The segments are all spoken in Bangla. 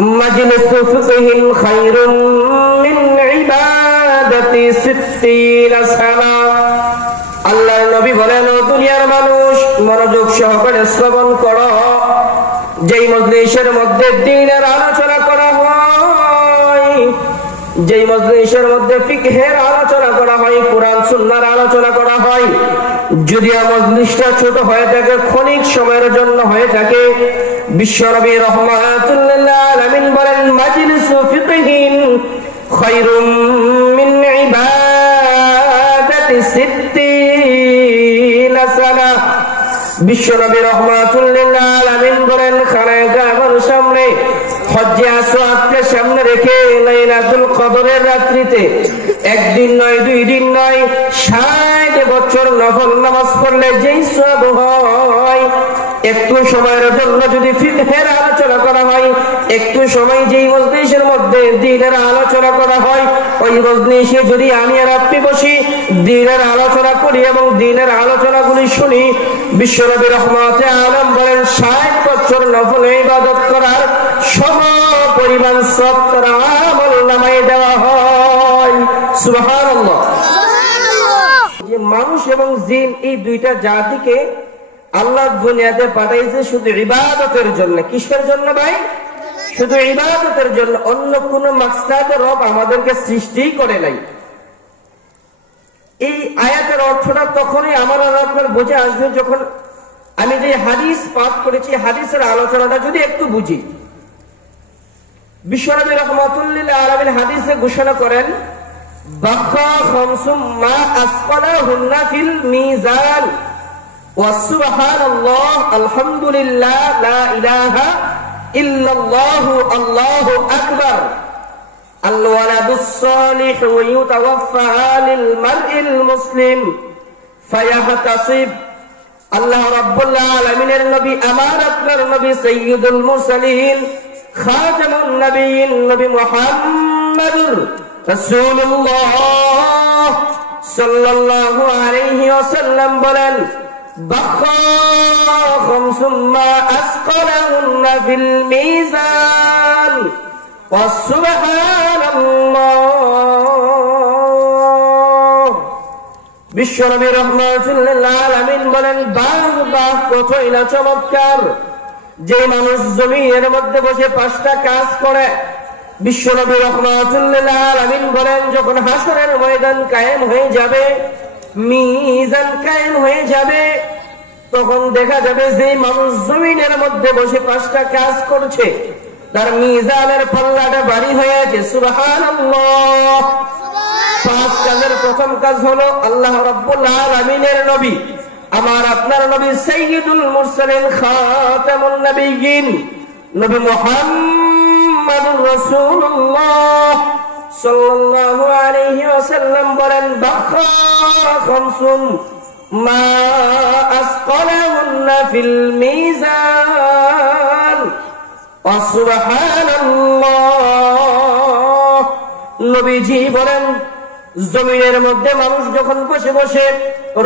মাজলিসু ফিকহিন খায়রুম মিন ইবাদাতি 60 সানা। আল্লাহর নবী বলেন, ও দুনিয়ার মানুষ, মনোযোগ সহকারে শ্রবণ করো, যেই মজলিসের মধ্যে দ্বীনের আলোচনা করা হয়, যেই মজলিসের মধ্যে ফিকহের আলোচনা করা হয়, কোরআন সুন্নাহর আলোচনা করা হয়, যদি মজলিসটা ছোট হয়ে থাকে, ক্ষণিক সময়ের জন্য হয়ে থাকে, বিশ্বনবী রাহমাতুল লিল আলামিন বলেন, মাজলিসু ফিকহিন খায়রুম মিন ইবাদাতি 60 সানা। বিশ্বনবী রাহমাতুল লিল আলামিন বলেন, খানায়ে কাবার সামনে, হজ্জে আসওয়াদকে সামনে রেখে লাইলাতুল কদরের রাত্রিতে একদিন নয়, 2 দিন নয়, 60 বছর নফল নামাজ পড়লে যেই সওয়াব হয়, একটু সময়ের জন্য যদি ফিকহের আলোচনা করা হয়, একটু সময় যেই মজলিসের মধ্যে দ্বীনের আলোচনা করা হয়, ওই মজলিসে যদি আমি আর আপনি বসি, দ্বীনের আলোচনা করি এবং দ্বীনের আলোচনাগুলি শুনি, বিশ্বনবী রাহমাতে আলম বলেন, 60 বছর নফল ইবাদত করার সম পরিমাণ সওয়াব তার আমলনামায় দেওয়া হয়। সুবহানাল্লাহ। যে মানুষ এবং জিন, এই দুইটা জাতিকে আল্লাহ দুনিয়াতে পাঠাইছে শুধু ইবাদতের জন্য। কিসের জন্য ভাই? শুধু ইবাদতের জন্য। অন্য কোন মাকসাদে রব আমাদেরকে সৃষ্টি করে নাই। এই আয়াতের অর্থটা তখনই আমার আর আপনার বুঝে আসবে যখন আমি যে হাদিস পাঠ করেছি, হাদিসের আলোচনাটা যদি একটু বুঝি। বিশ্বনবী রাহমাতুল লিল আলামিন হাদিসে ঘোষণা করেন, বাখা খামসুম মা আসকালাহুন্না ফিল মিজান ওয়া সুবহানাল্লাহ আলহামদুলিল্লাহ লা ইলাহা ইল্লাল্লাহ আল্লাহু আকবার। আল ওয়ালাদুস সালিহু ইউতাওয়াফা লিল মারইল মুসলিম ফায়াহতাসিব। আল্লাহ রাব্বুল আলামিনের নবী, আমার আপনার নবী, সাইয়্যিদুল মুরসালিন, খাতামুন নবিয়্যিন, নবী মুহাম্মদুর রাসূলুল্লাহ সাল্লাল্লাহু আলাইহি ওয়াসাল্লাম বলেন, বাখা খামসুম মা আসকালাহুন্না ফিল মিজান ওয়া সুবহানাল্লাহ। বিশ্বনবী রাহমাতুল লিল আলামিন বলেন, বাহ বাহ, কতই না চমৎকার। যে মানুষ জমিনের মধ্যে বসে 5টা কাজ করে, বিশ্বনবী রাহমাতুল লিল আলামিন বলেন, যখন হাসরের ময়দান কায়েম হয়ে যাবে, মিজান কায়েম হয়ে যাবে, তখন দেখা যাবে যে মানুষ জমিনের মধ্যে বসে 5টা কাজ করছে, তার মিজানের পাল্লাটা ভারী হয়ে আছে। সুবহানাল্লাহ। 5 কাজের প্রথম কাজ হলো আল্লাহ রাব্বুল আলামিনের নবী, আমার আপনার নবী, সাইয়্যিদুল মুরসালিন, খাতামুন নবিয়্যিন, নবী মুহাম্মদুর রাসূলুল্লাহ সাল্লাল্লাহু আলাইহি ওয়াসাল্লাম বলেন, বাখা খামসুম মা আসকালাহুন্না ফিল মিজান ওয়া সুবহানাল্লাহ। নবীজি বলেন, জমিনের মধ্যে মানুষ যখন বসে বসে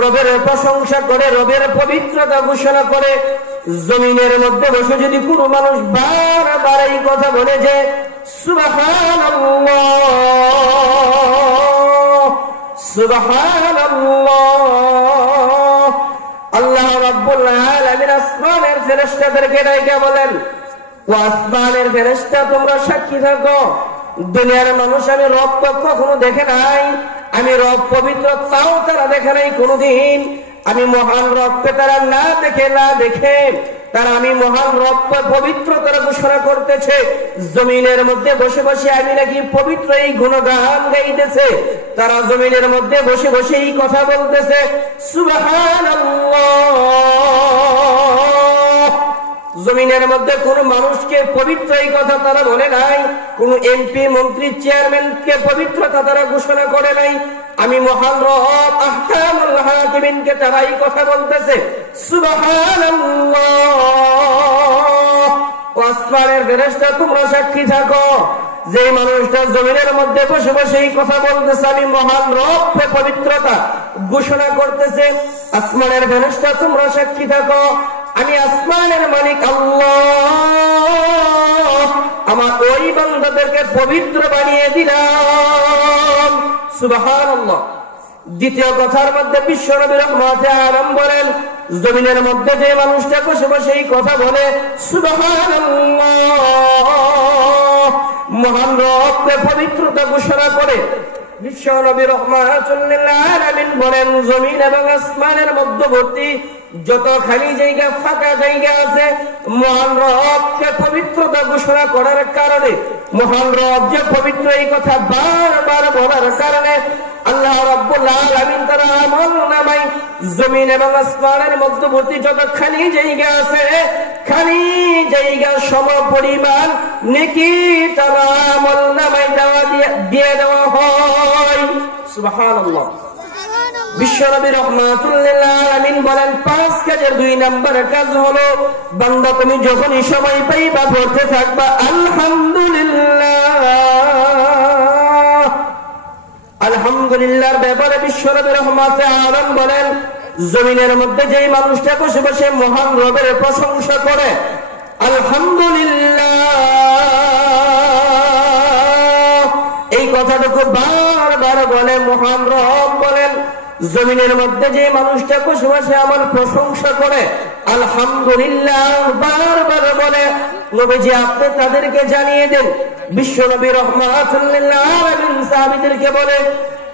রবের প্রশংসা করে, রবের পবিত্রতা ঘোষণা করে, জমিনের মধ্যে বসে যদি কোনো মানুষ বারবার এই কথা বলে যে সুবহানাল্লাহ সুবহানাল্লাহ, আল্লাহ রাব্বুল আলামিন আসমানের ফেরেশতাদেরকে ডাইকা বলেন, ও আসমানের ফেরেশতা, তোমরা সাক্ষী থাকো, দুনিয়ার মানুষ আমি রব কখনো দেখে নাই, আমি রব পবিত্র তাও তারা দেখে নাই কোনদিন, আমি মহান রবকে তারা না দেখে তারা আমি মহান রব পবিত্র তারা ঘোষণা করতেছে, জমিনের মধ্যে বসে বসে আমি নাকি পবিত্র এই গুণগান গাইতেছে, তারা জমিনের মধ্যে বসে বসে এই কথা বলতেছে সুবহানাল্লাহ। জমিনের মধ্যে কোন মানুষকে পবিত্র এই কথা তারা বলে নাই, কোন এমপি মন্ত্রী চেয়ারম্যানকে পবিত্রতা তারা ঘোষণা করে নাই, আমি মহান রব আহকামুল হাকিমিনকে তারা এই কথা বলতেছে সুবহানাল্লাহ। আসমানের ফেরেশতা, তোমরা সাক্ষী থাকো, যে মানুষটা জমিনের মধ্যে বসে বসে এই কথা বলতেছে, আমি মহান রব পবিত্রতা ঘোষণা করতেছে, আসমানের ফেরেশতা তোমরা সাক্ষী থাকো, আমি আসমানের মালিক আল্লাহ, আমার ওই বান্দাদেরকে পবিত্র বানিয়ে দিলাম। সুবহানাল্লাহ। দ্বিতীয় কথার মধ্যে বিশ্বনবী রহমতে আলম বলেন, জমিনের মধ্যে যে মানুষটা বসে বসে এই কথা বলে সুবহানাল্লাহ, মহান রবকে পবিত্রতা ঘোষণা করে, বিশ্বনবী রহমাতুল্লিল আলামিন বলেন, জমিন এবং আসমানের মধ্যবর্তী যত খালি জায়গা, ফাঁকা জায়গা আছে, মহান রবকে পবিত্রতা ঘোষণা করার কারণে, মহান রব যে পবিত্র এই কথা বারবার বলার কারণে আল্লাহ রাব্বুল আলামিন তার আমলনামায় জমিন এবং আসমানের মধ্যবর্তী যত খালি জায়গা আছে, খালি জায়গা সমপরিমাণ নেকি তার আমলনামায় দিয়ে দেওয়া হয়। সুবহানাল্লাহ। বিশ্বনবী রহমাতুল্লিল আলামিন বলেন, 5 কাজের 2 নম্বর কাজ হলো, বান্দা তুমি যখনই সময় পাইবা পড়তে থাকবা আলহামদুলিল্লাহ। আলহামদুলিল্লাহর ব্যাপারে বিশ্বনবী রহমতে আলম বলেন, জমিনের মধ্যে যেই মানুষটা বসে বসে মহান রবের প্রশংসা করে আলহামদুলিল্লাহ এই কথাটুকু বারবার বলে, মহান রব বলেন, জমিনের মধ্যে যে মানুষটা বসে বসে আমার প্রশংসা করে আলহামদুলিল্লাহ বারবার বলে, নবীজি আপনি তাদেরকে জানিয়ে দেন। বিশ্বনবী রহমাতুল্লিল আলামিন সাহাবীদেরকে বলে,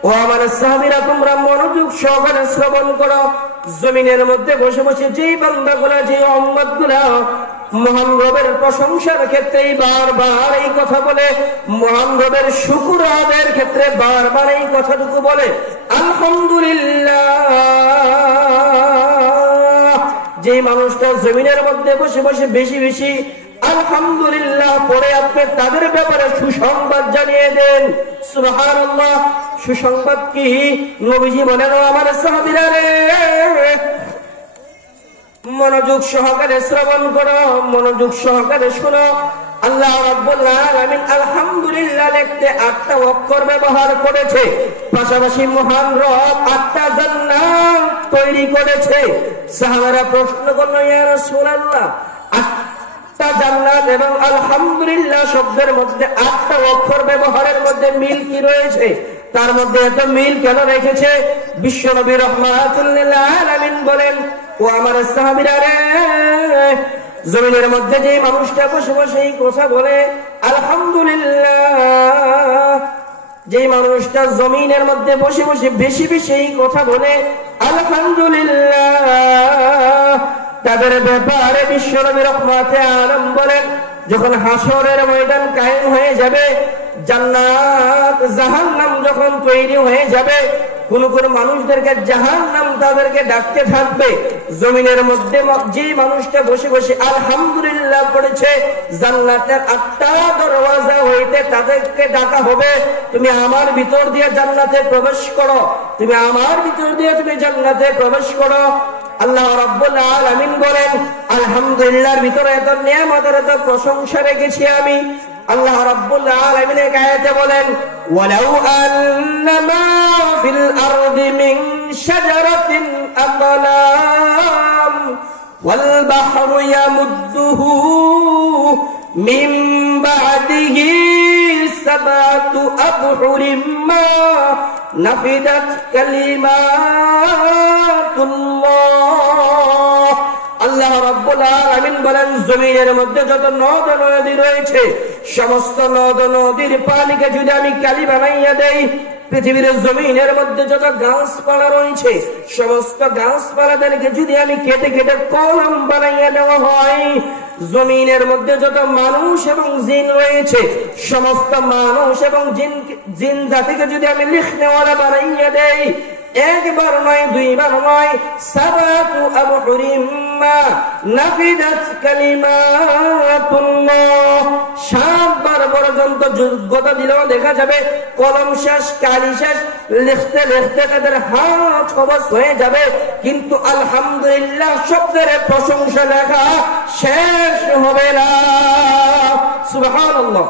ও আমার সাহাবীরা, তোমরা মনোযোগ সহকারে শ্রবণ করো, জমিনের মধ্যে বসে বসে যেই বান্দাগুলা, যে উম্মতগুলা মহান রবের প্রশংসার ক্ষেত্রে বারবার এই কথা বলে, মহান রবের শুকর আদায়ের ক্ষেত্রে বারবার এই কথাটুকু বলে আলহামদুলিল্লাহ, যে মানুষটা জমিনের মধ্যে বসে বসে বেশি বেশি আলহামদুলিল্লাহ পরে আপনি তাদের ব্যাপারে সুসংবাদ জানিয়ে দেন। সুবহানাল্লাহ। সুসংবাদ কি? নবীজি বলেন, আমার সাহাবীরা রে, মনোযোগ সহকারে শ্রবণ করো, মনোযোগ সহকারে শোনো। আল্লাহ রাব্বুল আলামিন আলহামদুলিল্লাহ লিখতে 8টা অক্ষর ব্যবহার করেছে, পাশাপাশি মহান রব 8টা জান্নাত তৈরি করেছে। সাহাবারা প্রশ্ন করল, ইয়া রাসূলুল্লাহ, 8টা জান্নাত এবং আলহামদুলিল্লাহ শব্দের মধ্যে 8টা অক্ষর ব্যবহারের মধ্যে মিল কি রয়েছে? তার মধ্যে এত মিল কেন রেখেছে? বিশ্বনবী রহমাতুল্লিল আলামিন বলেন, ও আমার সাহাবীরা রে, জমিনের মধ্যে যে মানুষটা বসে বসে এই কথা বলে আলহামদুলিল্লাহ, যে মানুষটা জমিনের মধ্যে বসে বসে বেশি বেশি এই কথা বলে আলহামদুলিল্লাহ, তাদের ব্যাপারে বিশ্বনবী রহমতে আলম বলেন, যখন হাসরের ময়দান কায়েম হয়ে যাবে, জান্নাত জাহান্নাম যখন তৈরি হয়ে যাবে, কোন কোন মানুষদেরকে জাহান্নাম তাদেরকে ডাকতে থাকবে। জমিনের মধ্যে যে মানুষটা বসে বসে আলহামদুলিল্লাহ পড়েছে, জান্নাতের 8টা দরওয়াজা হইতে তাদেরকে ডাকা হবে, তুমি আমার ভিতর দিয়ে জান্নাতে প্রবেশ করো, তুমি আমার ভিতর দিয়ে তুমি জান্নাতে প্রবেশ করো। আল্লাহ রাব্বুল আলামিন বলেন, আলহামদুলিল্লাহর ভিতরে এত নিয়ামতের এত প্রশংসা রেখেছি আমি। আল্লাহ রাব্বুল আলামিন এক আয়াতে বলেন, ওয়ালাউ আন্নামা ফিল আরদি মিন শাজারাতিন আকলাম ওয়াল বাহরু ইয়ামুদ্দুহু মিন বা'দিহি সাবাতু আবহুরিম মা নাফিদাত কালিমাতুল্লাহ। আল্লাহ রাব্বুল আলামিন বলেন, জমিনের মধ্যে যত নদ নদী রয়েছে, সমস্ত নদ নদীর পানিকে যদি আমি কালি বানাইয়া দেই, পৃথিবীর জমিনের মধ্যে যত গাছপালা রয়েছে, সমস্ত গাছপালাদেরকে যদি আমি কেটে কেটে কলম বানাইয়া দেওয়া হয়, জমিনের মধ্যে যত মানুষ এবং জিন রয়েছে, সমস্ত মানুষ এবং জিন জাতিকে যদি আমি লিখনেওয়ালা বানাইয়া দেই, একবার নয়, দুইবার নয়, সাবাতু আবহুরিম মা নাফিদাত কালিমাতুল্লাহ, 7 বার পর্যন্ত যোগ্যতা দিলেও দেখা যাবে কলম শেষ, কালি শেষ, লিখতে লিখতে তাদের হাত অবশ হয়ে যাবে, কিন্তু আলহামদুলিল্লাহ শব্দের প্রশংসা লেখা শেষ হবে না। সুবহানাল্লাহ।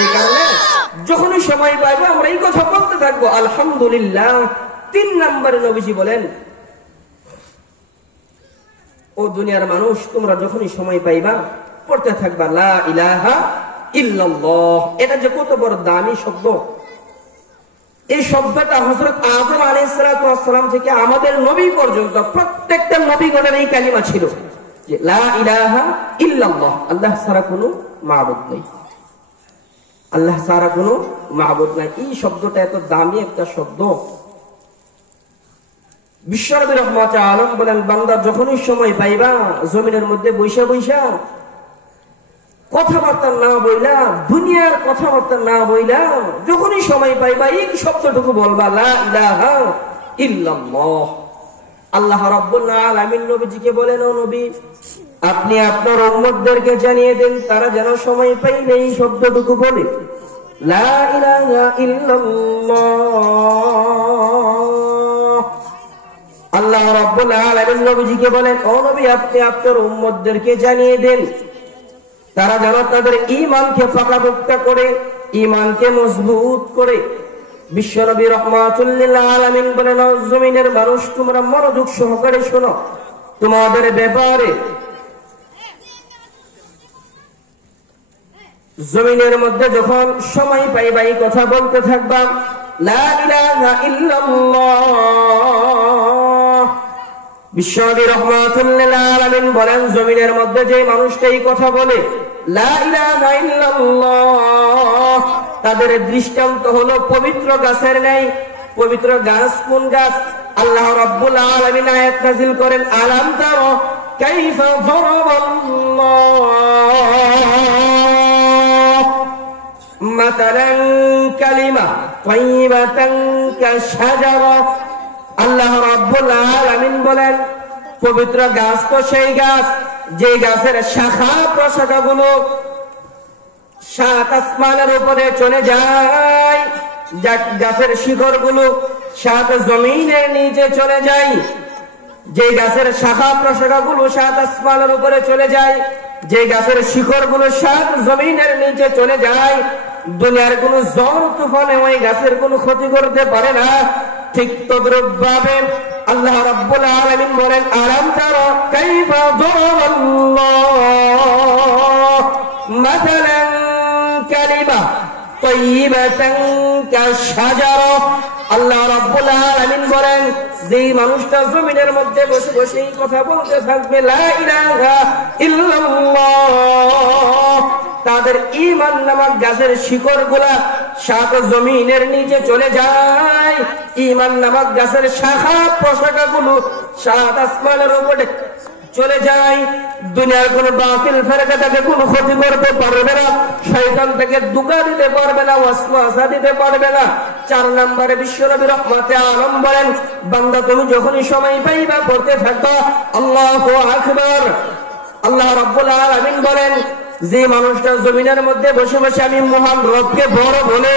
এই কারণে যখনই সময় পাইবো আমরা এই কথা বলতে থাকবো আলহামদুলিল্লাহ। 3 নম্বরে নবীজি বলেন, ও দুনিয়ার মানুষ, তোমরা যখনই সময় পাইবা পড়তে থাকবা লা ইলাহা ইল্লাল্লাহ, এটা যে কত বড় দামি শব্দ। এই শব্দটা হযরত আদম আলাইহিস সালাম থেকে আমাদের নবী পর্যন্ত প্রত্যেকটা নবীগণের এই কালিমা ছিল যে লা ইলাহা ইল্লাল্লাহ, আল্লাহ ছাড়া কোনো মাবুদ নেই, আল্লাহ ছাড়া কোনো মাবুদ নাই। এই শব্দটা এত দামি একটা শব্দ। বিশ্বনবী রাহমাতুল আলম বলেন, বান্দা যখনই সময় পাইবা জমিনের মধ্যে বৈশা বৈশা কথাবার্তা না বইলা, দুনিয়ার কথাবার্তা না বইলা, যখনই সময় পাইবা এই শব্দটুকু বলবা, লা ইলাহা ইল্লাল্লাহ। আল্লাহ রাব্বুল আলামিন নবীজিকে বলেন, ও নবী, আপনি আপনার উম্মতদেরকে জানিয়ে দেন তারা যেন সময় পাইলে এই শব্দটুকু বলে, লা ইলাহা ইল্লাল্লাহ। আল্লাহ রাব্বুল আলামিন নবীজিকে বলেন, ও নবী, আপনি আপনার উম্মতদেরকে জানিয়ে দেন তারা যেন তাদের ঈমানকে পাকাপোক্ত করে, ঈমানকে মজবুত করে। বিশ্বনবী রাহমাতুল লিল আলামিন বলেন, ও জমিনের মানুষ, তোমরা মনোযোগ সহকারে শোনো, তোমাদের ব্যাপারে জমিনের মধ্যে যখন সময় পাইবা এই কথা বলতে থাকবা, লা ইলাহা ইল্লাল্লাহ। বিশ্বনবী রাহমাতুল লিল আলামিন বলেন, জমিনের মধ্যে যে মানুষটা এই কথা বলে লা ইলাহা ইল্লাল্লাহ, তাদের দৃষ্টান্ত হলো পবিত্র গাছের ন্যায়। পবিত্র গাছ কোন গাছ? আল্লাহ রাব্বুল আলামিন আয়াত নাযিল করেন, আলাম তারা কাইফা যারাবাল্লাহ মাতালান কালিমা তাইয়িবাতান কাশাজারা। আল্লাহ রাব্বুল আলামিন বলেন, পবিত্র গাছ তো সেই গাছ যে গাছের শাখা প্রশাখাগুলো সাত আসমানের উপরে চলে যায়, গাছের শিকড়গুলো সাত জমিনের নিচে চলে যায়। যে গাছের শাখা প্রশাখাগুলো সাত আসমানের উপরে চলে যায়, যে গাছের শিকড়গুলো সাত জমিনের নিচে চলে যায়, দুনিয়ার কোন ঝড় তুফানে ওই গাছের কোনো ক্ষতি করতে পারে না। ঠিক তদ্রূপভাবে আল্লাহ রাব্বুল আলামিন বলেন, আলাম তারা কাইফা যারাবাল্লাহ মাতালান কালিমা তাইয়িবাতান কাশাজারা। আল্লাহ রাব্বুল আলামিন বলেন, যেই মানুষটা জমিনের মধ্যে বসে বসে এই কথা বলতে থাকবে, লা ইলাহা ইল্লাল্লাহ, তাদের ঈমান নামক গাছের শিকড়গুলা সাত জমিনের নিচে চলে যায়। ঈমান নামক গাছের শাখা প্রশাখাগুলো সাত আসমানের উপরে চলে যায়। দুনিয়ার কোন বাতিল ফেরেশতা তাকে কোনো ক্ষতি করতে পারবে না, শয়তান তাকে ধোঁকা দিতে পারবে না, ওয়াসওয়াসা দিতে পারবে না। 4 নম্বরে বিশ্বনবী রাহমাতুল আলম বলেন, বান্দা তুমি যখনই সময় পাইবা পড়তে থাকবা আল্লাহু আকবার। আল্লাহ রাব্বুল আলামিন বলেন, যে মানুষটা জমিনের মধ্যে বসে বসে আমি মহান রবকে বড় বলে,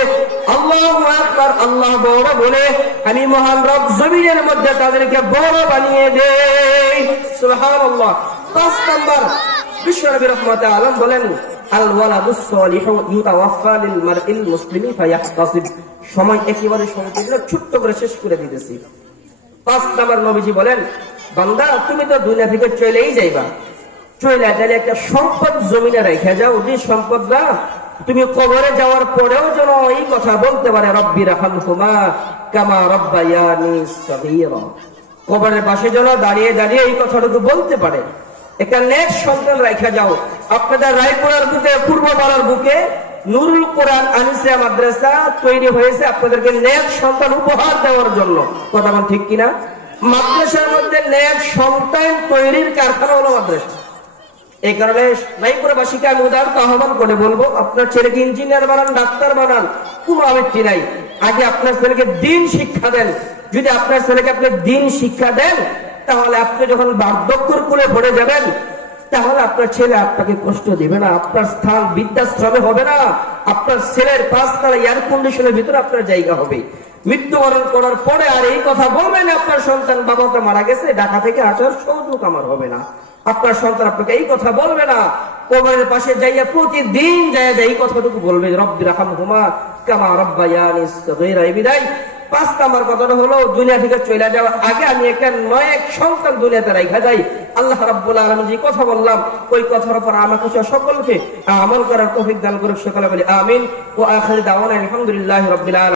আল্লাহু আকবার, আল্লাহ বড় বলে, আমি মহান রব জমিনের মধ্যে তাদেরকে বড় বানিয়ে দেই। সুবহানাল্লাহ। 5 নম্বর বিশ্বনবী রাহমাতুল আলম বলেন, আল ওয়ালাদুস সালিহু ইউতাওয়াফা লিল মারইল মুসলিমি ফায়াহতাসিব। সময় একেবারে সংক্ষিপ্ত ছোট্ট করে শেষ করে দিতেছি। 5 নম্বর নবীজি বলেন, বান্দা তুমি তো দুনিয়া থেকে চলেই যাইবা, চলে গেলে একটা সম্পদ জমিনে রেখে যাও, যে সম্পদটা তুমি কবরে যাওয়ার পরেও যেন এই কথা বলতে পারে, রব্বি রাহমহুমা কামা রাব্বায়ানি সগীরা। কবরের পাশে যেন দাঁড়িয়ে দাঁড়িয়ে এই কথাটুকু বলতে পারে। একটা নেক সন্তান রেখে যাও। আপনাদের রায়পুরার বুকে, পূর্বপাড়ার বুকে নুরুল কোরআন আনিসিয়া মাদ্রাসা তৈরি হয়েছে আপনাদেরকে নেক সন্তান উপহার দেওয়ার জন্য। কথা বল ঠিক কিনা? মাদ্রাসার মধ্যে নেক সন্তান তৈরির কারখানা হলো মাদ্রাসা। এই কারণে রায়পুরবাসীকে আমি উদারত আহ্বান করে বলবো, আপনার ছেলেকে ইঞ্জিনিয়ার বানান, ডাক্তার বানান, কোনো আপত্তি নাই। আগে আপনার ছেলেকে দিন শিক্ষা দেন। যদি আপনার ছেলেকে আপনি দিন শিক্ষা দেন, তাহলে আপনি যখন বার্ধক্যের কোলে পড়ে যাবেন, তাহলে আপনার ছেলে আপনাকে কষ্ট দিবে না, আপনার স্থান বৃদ্ধাশ্রমে হবে না, আপনার ছেলের 5 তলা এয়ার কন্ডিশনের ভিতরে আপনার জায়গা হবে। মৃত্যুবরণ করার পরে আর এই কথা বলবেন আপনার সন্তান বাবাটা মারা গেছে, ঢাকা থেকে আসার সুযোগ আমার হবে না। আপনার সন্তান আপনাকে এই কথা বলবে না। কবরের পাশে যাইয়া প্রতিদিন যায় এই কথাটুকু বলবে, রব্বি রাহমহুমা কামা রাব্বায়ানি সগীরা। এই বিদায় 5 নম্বর কথাটা হলো, দুনিয়া থেকে চলে যাওয়ার আগে আমি একটা নয় সন্তান দুনিয়াতে রাখা যাই, আল্লাহ রাব্বুল আলামিন যে কথা বললাম ওই কথার উপর আমাকে সকলকে আমল করার তৌফিক দান করুক। সকলে বলি আমিন। ওয়া আখির দাওয়ানা আলহামদুলিল্লাহি রাব্বিল আলামিন।